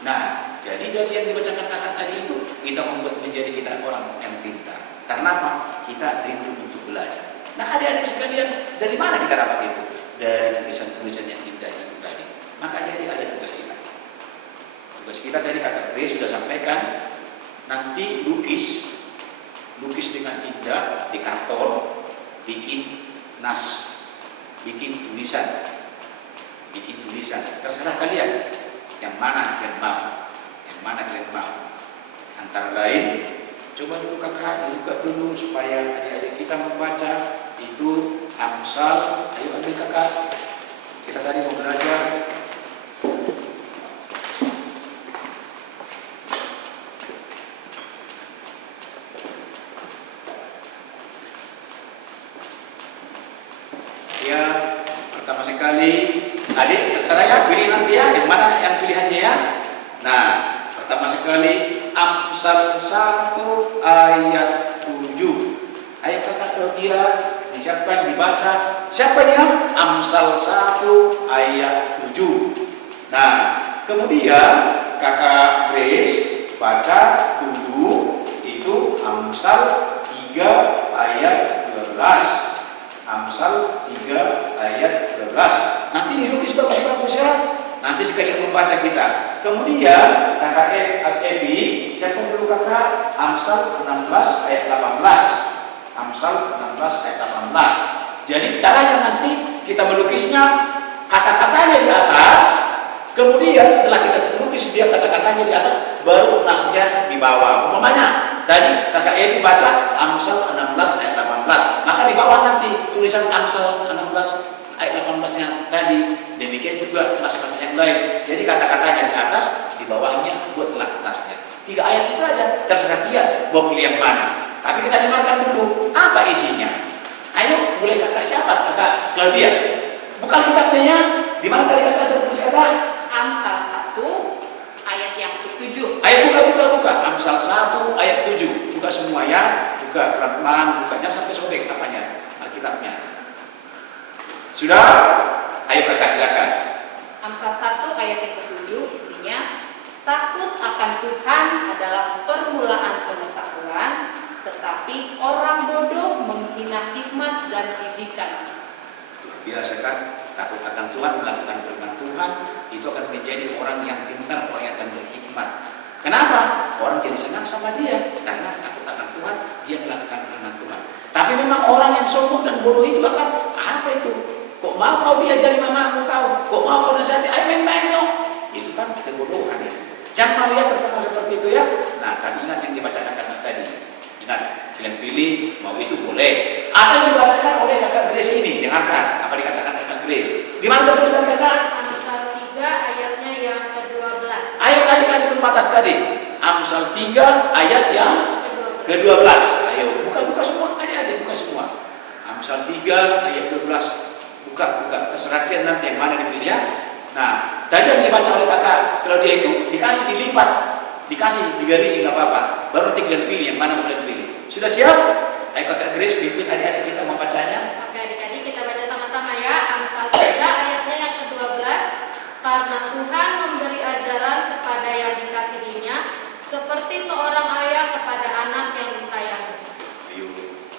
Nah, jadi dari yang dibacakan kakak tadi itu, kita membuat menjadi kita orang yang pintar. Karena apa? Kita rindu untuk belajar. Nah, adik-adik sekalian, dari mana kita dapat itu? Dari tulisan-tulisan yang indah itu tadi. Maka jadi ada tugas kita. Tugas kita tadi kakak Grace sudah sampaikan, nanti lukis dengan indah di karton, bikin nas, bikin tulisan, terserah kalian yang mana kalian mau, antara lain coba dulu kakak dibuka dulu supaya adik-adik kita membaca itu Amsal. Ayo ambil kakak, kita tadi mau belajar ya. Pertama sekali adik terserah ya, pilih nanti ya yang mana yang pilihannya ya. Nah, pertama sekali Amsal 1 ayat 7. Ayo kakak Claudia disiapkan dibaca. Siapa dia? Amsal 1 ayat 7. Nah, kemudian kakak Grace baca dulu itu Amsal 3 ayat 12. Amsal 3 ayat 12. Nanti dilukis bagus-bagus ya. Nanti sekalian membaca kita. Kemudian kakak Ebi, siapa dulu kakak? Amsal 16 ayat 18. Amsal 16 ayat 18. Jadi caranya nanti kita melukisnya kata-katanya di atas. Kemudian setelah kita melukis dia kata-katanya di atas, baru nasnya di bawah. Umpamanya tadi kakak Ebi baca Amsal 16 ayat 18. Maka di bawah nanti tulisan Amsal 16 ayat 18-nya tadi. Demikian juga nas-nas yang lain. Jadi kata-katanya di atas, di bawahnya buatlah nasnya. 3 ayat itu aja, terserah kalian mau pilih yang mana. Tapi kita dengarkan dulu apa isinya. Ayo, mulai kakak siapa? Kakak Claudia. Bukan kitabnya. Di mana tadi kakak tertulis kata? Amsal 1 ayat yang ke-7. Ayo buka. Amsal 1 ayat 7. Buka semua ya. Buka pelan-pelan, bukanya sampai sobek apanya? Alkitabnya. Sudah? Ayo kakak silakan. Amsal 1 ayat yang ke-7 isinya, takut akan Tuhan adalah permulaan pengetahuan, tetapi orang bodoh menghina hikmat dan didikan. Biasa kan? Takut akan Tuhan, melakukan firman Tuhan, itu akan menjadi orang yang pintar, orang yang akan berhikmat. Kenapa? Orang jadi senang sama dia, karena takut akan Tuhan, dia melakukan firman Tuhan. Tapi memang orang yang sombong dan bodoh itu akan, apa itu? Kok mau kau diajari mamamu kau? Kok mau kau nasihati? Ayo main-main dong. Itu kan kebodohan ya. Jangan mau ya terpengaruh seperti itu ya. Nah, tadi ingat yang dibacakan kakak tadi. Ingat, kalian pilih, mau itu boleh. Apa yang dibacakan oleh kakak Grace ini? Dengarkan apa dikatakan kakak Grace. Di mana terus tadi kakak? Amsal 3 ayatnya yang ke-12. Ayo kasih pembatas tadi. Amsal 3 ayat yang ke-12. Ayo buka semua, adik-adik buka semua. Amsal 3 ayat 12. Buka, terserah kalian nanti yang mana dipilih ya. Nah, tadi yang dibaca oleh kakak Claudia itu dikasih dilipat, dikasih digarisi nggak apa-apa. Baru nanti kalian pilih yang mana mau kalian pilih. Sudah siap? Ayo kakak Grace pimpin adik-adik kita membacanya. Oke adik-adik kita baca sama-sama ya. Amsal 3 ayatnya yang ke-12. Karena Tuhan memberi ajaran kepada yang dikasihinya, seperti seorang ayah kepada anak yang disayangi. Ayo,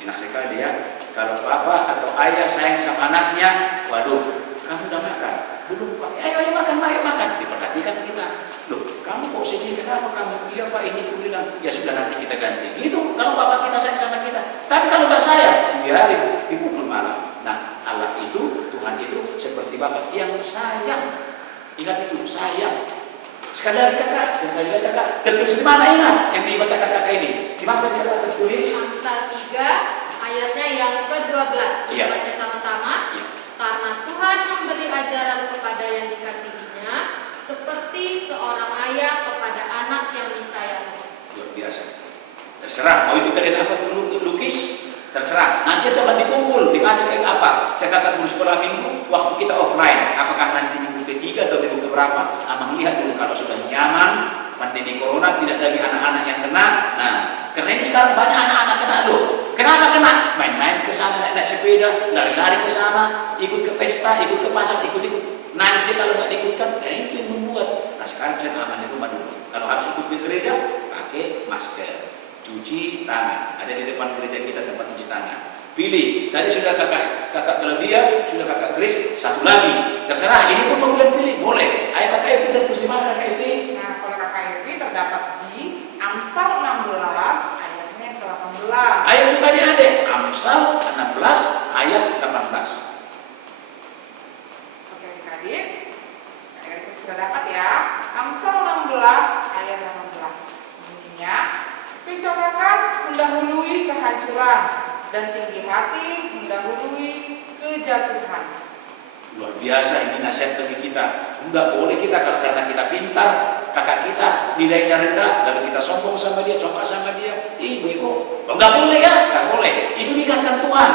enak sekali ya. Kalau bapak atau ayah sayang sama anaknya, waduh, kamu udah makan? Belum pak. Ayo makan. Diperhatikan kita. Loh, kamu kok sedih? Kenapa kamu? Iya pak, ini aku bilang. Ya sudah nanti kita ganti. Gitu, kalau bapak kita sayang sama kita. Tapi kalau nggak sayang, biarin, dipukul malam. Nah, Allah itu, Tuhan itu seperti bapak yang sayang. Ingat itu, sayang. Sekali lagi kakak, tertulis di mana ingat yang dibacakan kakak ini? Di mana kakak tertulis? Amsal 3 ayatnya yang ke-12. Iya. Baca sama-sama. Iya. Karena Tuhan memberi ajaran kepada yang dikasihinya, seperti seorang ayah kepada anak yang disayangi. Luar biasa. Terserah, mau itu kalian apa tuh lukis? Terserah. Nanti itu akan dikumpul, dikasih kayak apa? Kayak kakak guru sekolah minggu, waktu kita offline. Apakah nanti minggu ketiga atau minggu keberapa? Amang lihat dulu kalau sudah nyaman, pandemi corona tidak lagi anak-anak yang kena. Nah, karena ini sekarang banyak anak-anak kena loh. Kenapa kena? Main-main ke sana, naik sepeda, lari-lari ke sana, ikut ke pesta, ikut ke pasar, ikut nangis dia kalau nggak diikutkan. Nah itu yang membuat. Nah sekarang kalian aman di rumah dulu. Kalau harus ikut ke gereja, pakai masker, cuci tangan. Ada di depan gereja kita tempat cuci tangan. Pilih. Tadi sudah kakak Claudia, sudah kakak Grace, satu lagi. Terserah. Ini pun mau kalian pilih, boleh. Ayo kakak Evi terus di mana kakak Evi? Nah, kalau kakak Evi terdapat di Amsal 16 ayatnya yang ke-18. Ayo buka adik. Amsal 16 ayat 18. Oke adik-adik kita sudah dapat ya. Amsal 16 ayat 18. Bunyinya, kecocokan mendahului kehancuran dan tinggi hati mendahului kejatuhan. Luar biasa ini nasihat bagi kita. Enggak boleh kita karena kita pintar, kakak kita nilainya rendah, lalu kita sombong sama dia, congkak sama dia. Ih bego. Enggak boleh ya, enggak boleh. Itu diingatkan Tuhan.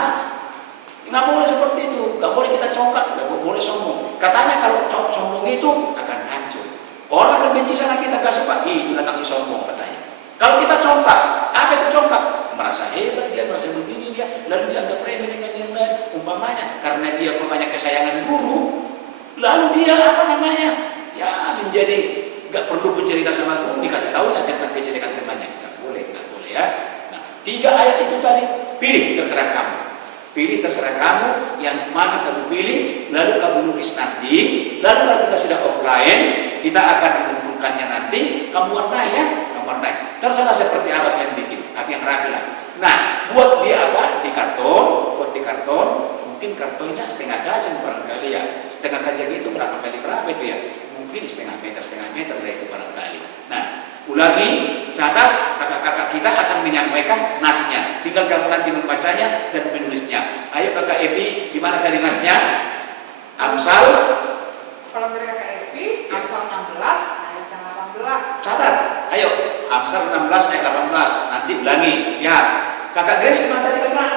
Enggak boleh seperti itu. Enggak boleh kita congkak, enggak boleh sombong. Katanya kalau sombong itu akan hancur. Orang akan benci sama kita, enggak suka. Ih, itu anak si sombong katanya. Kalau kita congkak, apa itu congkak? Merasa hebat dia, merasa begini dia, lalu dianggap remeh dengan yang lain. Umpamanya karena dia punya kesayangan guru, lalu dia ya menjadi nggak perlu bercerita sama guru, dikasih tahu tentang kejelekan temannya. Nggak boleh ya. Nah, 3 ayat itu tadi pilih terserah kamu. Pilih terserah kamu yang mana kamu pilih, lalu kamu lukis nanti. Lalu kalau kita sudah offline, kita akan mengumpulkannya nanti. Kamu warnai ya, kamu warnai. Terserah seperti apa yang bikin, apa yang rapi lah. Nah, buat dia apa? Di karton, mungkin kartonnya setengah kacang barangkali ya. Setengah kacang itu berapa kali berapa itu ya? Mungkin setengah meter lah itu barangkali. Nah, ulangi, catat, kakak-kakak kita akan menyampaikan nasnya. Tinggal kamu nanti membacanya dan menulisnya. Ayo kakak Evi, di mana tadi nasnya? Amsal. Kalau dari kakak Evi, Amsal 16 ayat 18. Catat, ayo. Amsal 16 ayat 18. Nanti ulangi. Ya, kakak Grace di mana tadi kakak?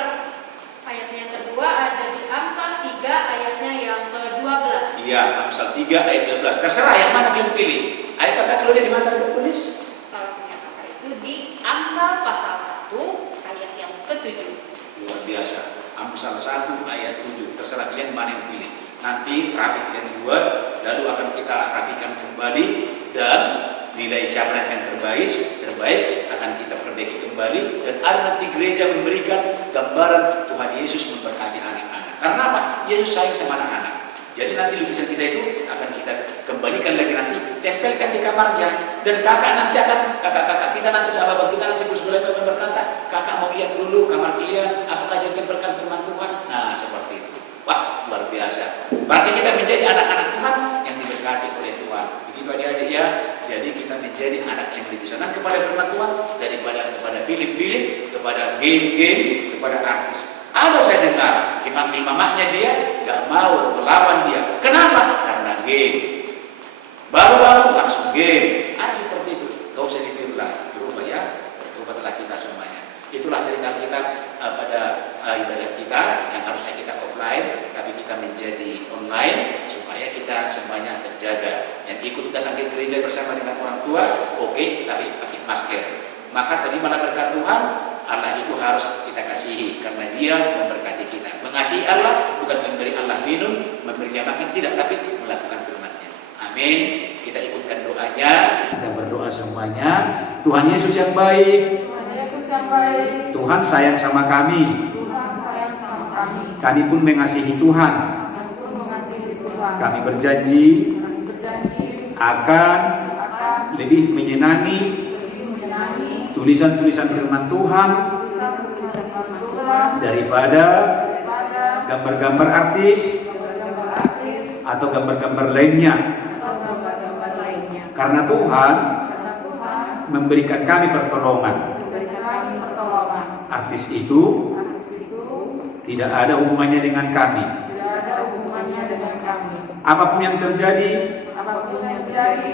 Ayatnya yang kedua ada di Amsal 3 ayatnya yang ke-12. Ya, Amsal 3 ayat 12. Terserah yang mana kalian pilih. Ayat kata Claudia di mana tertulis? Kalau punya kakak itu di Amsal pasal 1 ayat yang ke-7. Luar biasa. Amsal 1 ayat 7. Terserah kalian mana yang pilih. Nanti rapi kalian buat, lalu akan kita rapikan kembali dan nilai syarat yang terbaik akan kita perbaiki kembali, dan ada nanti gereja memberikan gambaran Tuhan Yesus memberkati anak-anak. Karena apa? Yesus sayang sama anak-anak. Jadi nanti lukisan kita itu akan kita kembalikan lagi, nanti tempelkan di kamarnya, dan kakak kita nanti, sahabat kita nanti Gus Bulaga berkata, kakak mau lihat dulu kamar kalian, apakah jadi tempelkan firman Tuhan. Nah seperti itu. Wah luar biasa. Berarti kita menjadi anak-anak Tuhan yang diberkati oleh Tuhan. Begitu adik-adik ya. Jadi kita menjadi anak yang lebih senang kepada firman Tuhan daripada kepada film-film, kepada game-game, kepada artis. Ada saya dengar dipanggil mamanya, dia gak mau melawan dia. Kenapa? Karena game. Baru bangun langsung game. Ada seperti itu. Gak usah ditiru lah, berubah ya. Berubahlah kita semuanya. Itulah cerita kita pada ibadah kita yang harusnya kita offline, tapi kita menjadi online supaya kita semuanya terjaga. Yang ikut datang ke gereja bersama dengan orang tua, oke, tapi pakai masker. Maka terimalah berkat Tuhan. Allah itu harus kita kasihi karena Dia memberkati kita. Mengasihi Allah bukan memberi Allah minum, memberi dia makan, tidak, tapi melakukan firman-Nya. Amin. Kita ikutkan doanya. Kita berdoa semuanya. Tuhan Yesus yang baik. Tuhan sayang sama kami. Kami pun mengasihi Tuhan. Kami berjanji akan lebih menyenangi tulisan-tulisan firman Tuhan daripada gambar-gambar artis atau gambar-gambar lainnya. Karena Tuhan memberikan kami pertolongan. Artis itu tidak ada hubungannya dengan kami. Apapun yang terjadi,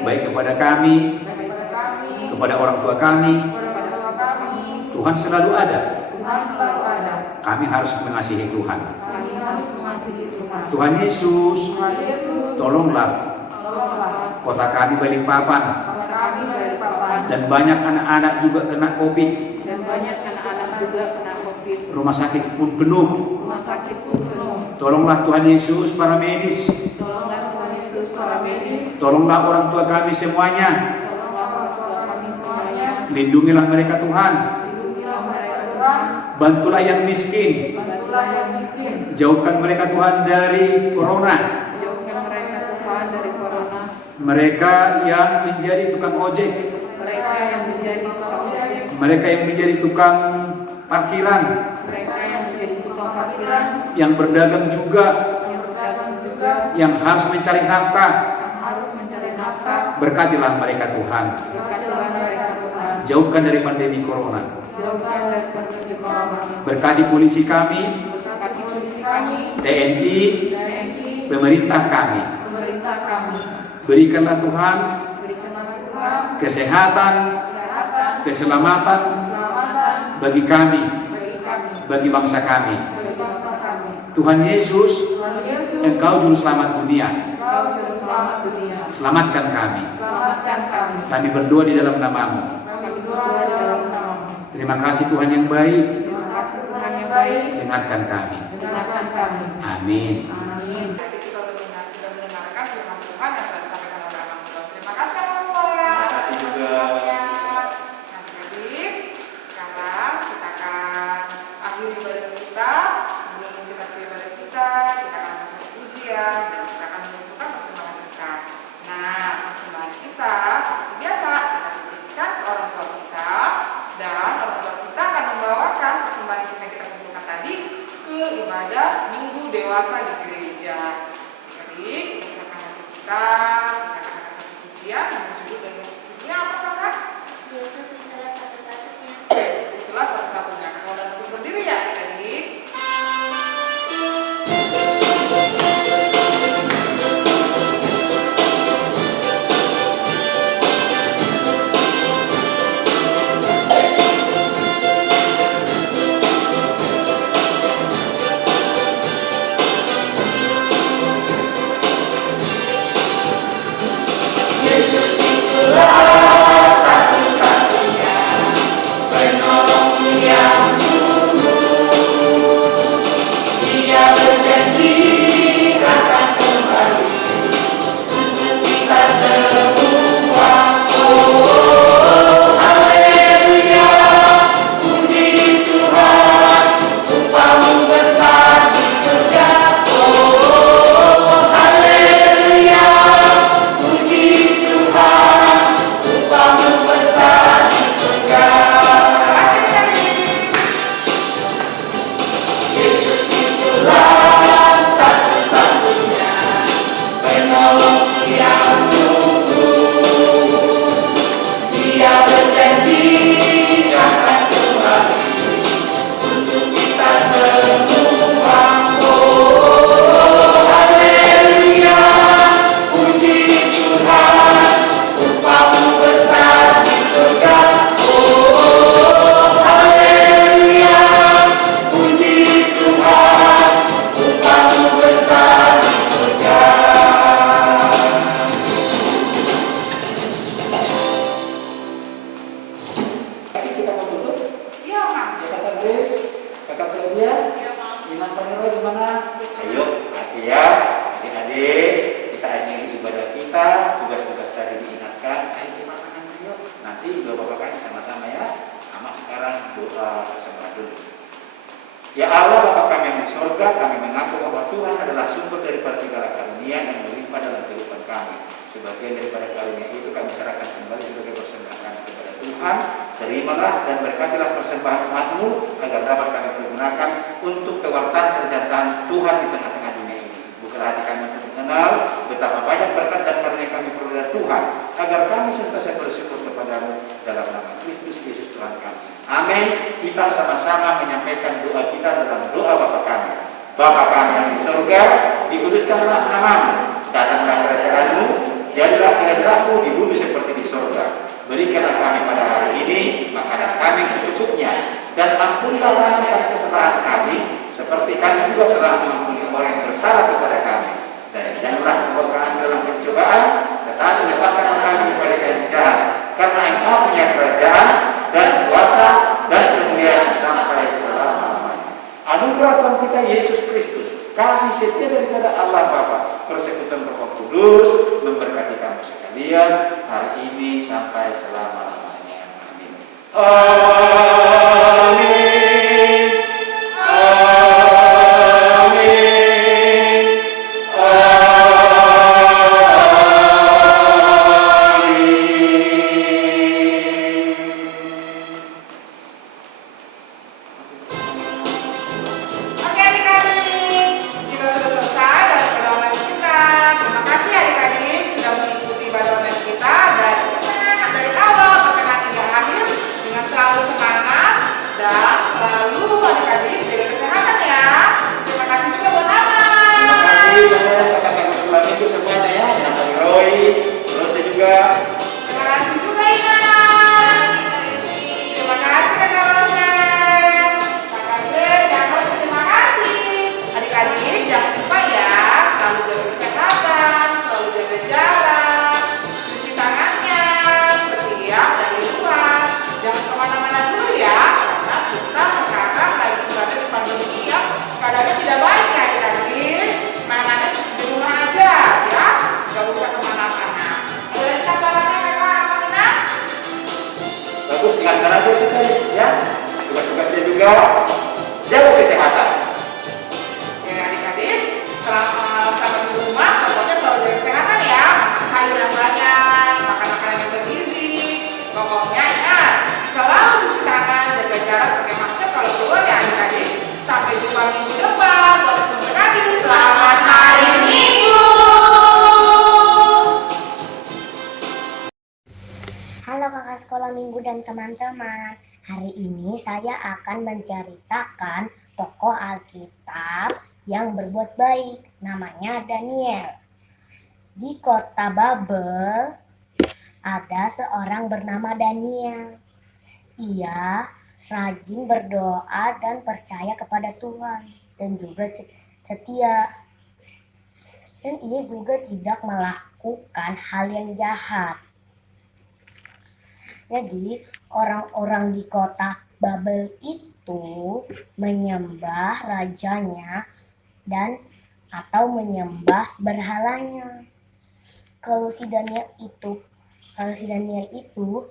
baik kepada kami, kepada orang tua kami, Tuhan selalu ada. Kami harus mengasihi Tuhan. Tuhan Yesus, tolonglah kota kami Balikpapan, dan banyak anak-anak juga kena COVID. Rumah sakit pun penuh. Tolonglah Tuhan Yesus para medis. Tolonglah orang tua kami semuanya. Lindungilah mereka Tuhan. Bantulah yang miskin. Jauhkan mereka Tuhan dari corona. Mereka yang menjadi tukang ojek. Mereka yang menjadi tukang parkiran. Yang berdagang juga. Yang harus mencari nafkah. Berkatilah mereka Tuhan. Jauhkan dari pandemi corona. Berkati polisi kami, TNI, pemerintah kami. Berikanlah Tuhan kesehatan, keselamatan bagi kami, bagi bangsa kami. Tuhan Yesus, Engkau juru selamat dunia. Selamatkan kami. Kami berdoa di dalam nama-Mu. Terima kasih Tuhan yang baik. Dengarkan kami. Amin. Kita sudah mendengarkan firman Tuhan yang telah disampaikan oleh Abang Tuhan. Terima kasih Abang Tuhan. Terima kasih juga. Nah, jadi sekarang kita akan akhiri ibadah kita. Sebelum kita akhiri ibadah kita akan masuk ujian dan kita akan menentukan persembahan kita. Nah, persembahan kita seperti biasa kita berikan ke orang tua kita, dan orang tua kita akan membawakan persembahan kita kumpulkan tadi ke ibadah Minggu Dewasa di gereja. Jadi, silakan kita akan satu pujian yang berjudul dari pujiannya apa kakak? Yesus adalah satu-satunya. Itulah satu-satunya. Kalau udah untuk berdiri ya adik-adik. Bapa kami yang di sorga, kami mengaku bahwa Tuhan adalah sumber daripada segala karunia yang melimpah dalam kehidupan kami. Sebagian daripada karunia itu kami serahkan kembali sebagai persembahan kepada Tuhan. Terimalah dan berkatilah persembahan umat-Mu agar dapat kami pergunakan untuk kewartaan kerajaan Tuhan di tengah-tengah dunia ini. Bukalah hati kami untuk mengenal betapa banyak berkat dan karunia kami peroleh dari Tuhan, agar kami senantiasa bersyukur kepadamu dalam nama Kristus Yesus Tuhan kami. Amin. Kita sama-sama menyampaikan doa kita dalam doa Bapa kami. Bapa kami yang di surga, dikuduskanlah namamu, datanglah kerajaan-Mu, jadilah kehendak-Mu di bumi seperti di surga. Berikanlah kami pada hari ini makanan kami yang secukupnya, dan ampunilah kami akan kesalahan kami, seperti kami juga telah mengampuni orang yang bersalah kepada kami. Dan janganlah membawa kami dalam pencobaan, tetapi lepaskanlah kami daripada yang jahat, karena Engkau punya kerajaan dan kuasa dan kemuliaan sampai selama-lamanya. Anugerah Tuhan kita Yesus Kristus, kasih setia daripada Allah Bapa, persekutuan Roh Kudus memberkati kamu sekalian hari ini sampai selama-lamanya. Amin. Amin. Oke adik-adik, kita sudah selesai dalam pendalaman kita. Terima kasih adik-adik sudah mengikuti pendalaman kita dari awal sampai hingga akhir dengan selalu semangat dan selalu adik-adik jaga kesehatan ya. Terima kasih juga buat Aman. Terima kasih kepada kakak-kakak sekolah minggu semuanya ya, yang dari Roy, terus saya juga. Terima kasih juga Inan. Terima kasih Kakak Rosen, Kakak Grace, dan Coach, terima kasih. Adik-adik jangan lupa ya, selalu jaga kesehatan, selalu jaga jarak, cuci tangannya setiap dari luar. Jangan kemana-mana dulu ya, karena kita sekarang lagi berada di pandemi yang keadaannya tidak baik ya adik-adik. Mainannya di rumah aja ya, gak usah kemana-mana. Ada lagi tambahannya Kakak Amina? Bagus, ingatkan aja kita ya, tugas-tugasnya juga, jaga kesehatan. Ya adik-adik, selama di rumah pokoknya selalu jaga kesehatan ya. Makan sayur yang banyak, makan makanan yang bergizi. Pokoknya ingat, selalu cuci tangan, jaga jarak, pakai masker kalau keluar ya adik-adik. Sampai jumpa minggu depan. Tuhan Yesus memberkati. Selamat hari Minggu. Halo kakak sekolah minggu dan teman-teman. Hari ini saya akan menceritakan tokoh Alkitab yang berbuat baik. Namanya Daniel. Di kota Babel ada seorang bernama Daniel. Ia rajin berdoa dan percaya kepada Tuhan dan juga setia. Dan ia juga tidak melakukan hal yang jahat. Jadi orang-orang di kota Babel itu menyembah rajanya dan atau menyembah berhalanya. Kalau si Daniel itu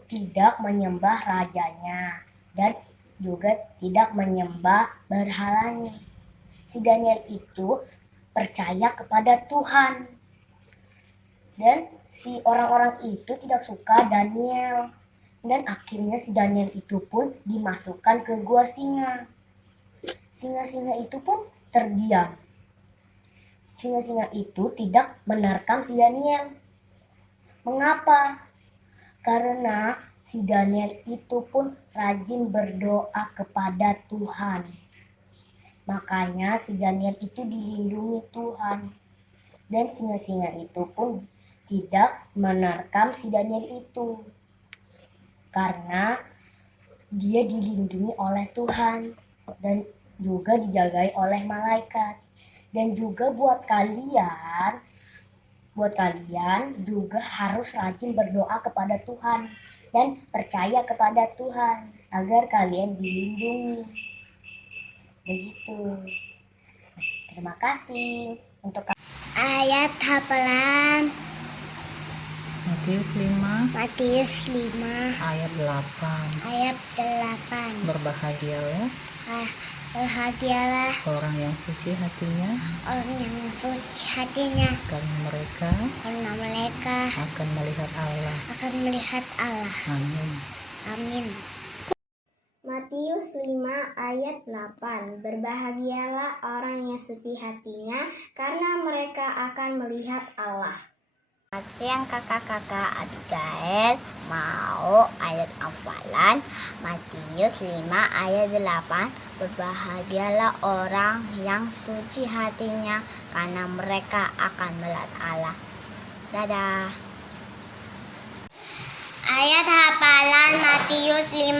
tidak menyembah rajanya dan juga tidak menyembah berhalanya. Si Daniel itu percaya kepada Tuhan. Dan si orang-orang itu tidak suka Daniel. Dan akhirnya si Daniel itu pun dimasukkan ke gua singa. Singa-singa itu pun terdiam. Singa-singa itu tidak menerkam si Daniel. Mengapa? Karena si Daniel itu pun rajin berdoa kepada Tuhan. Makanya si Daniel itu dilindungi Tuhan. Dan singa-singa itu pun tidak menerkam si Daniel itu. Karena dia dilindungi oleh Tuhan dan juga dijagai oleh malaikat. Dan juga buat kalian juga harus rajin berdoa kepada Tuhan dan percaya kepada Tuhan agar kalian dilindungi. Begitu. Terima kasih untuk Ayat hafalan Matius 5 ayat 8. ayat 8. Berbahagialah Berbahagialah orang yang suci hatinya, orang yang suci hatinya, karena mereka karena mereka akan melihat Allah. akan melihat Allah. Amin. Amin. Matius 5 ayat 8. Berbahagialah orang yang suci hatinya, karena mereka akan melihat Allah. Selamat siang kakak-kakak, Abigail mau ayat hafalan Matius 5 ayat 8. Berbahagialah orang yang suci hatinya, karena mereka akan melihat Allah. Dadah. Ayat hafalan Matius 5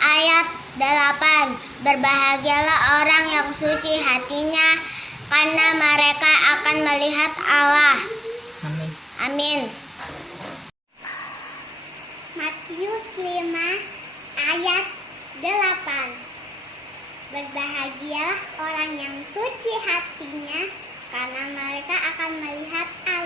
ayat 8. Berbahagialah orang yang suci hatinya, karena mereka akan melihat Allah. Amin. Amin. Matius 5 ayat 8. Berbahagialah orang yang suci hatinya, karena mereka akan melihat Allah.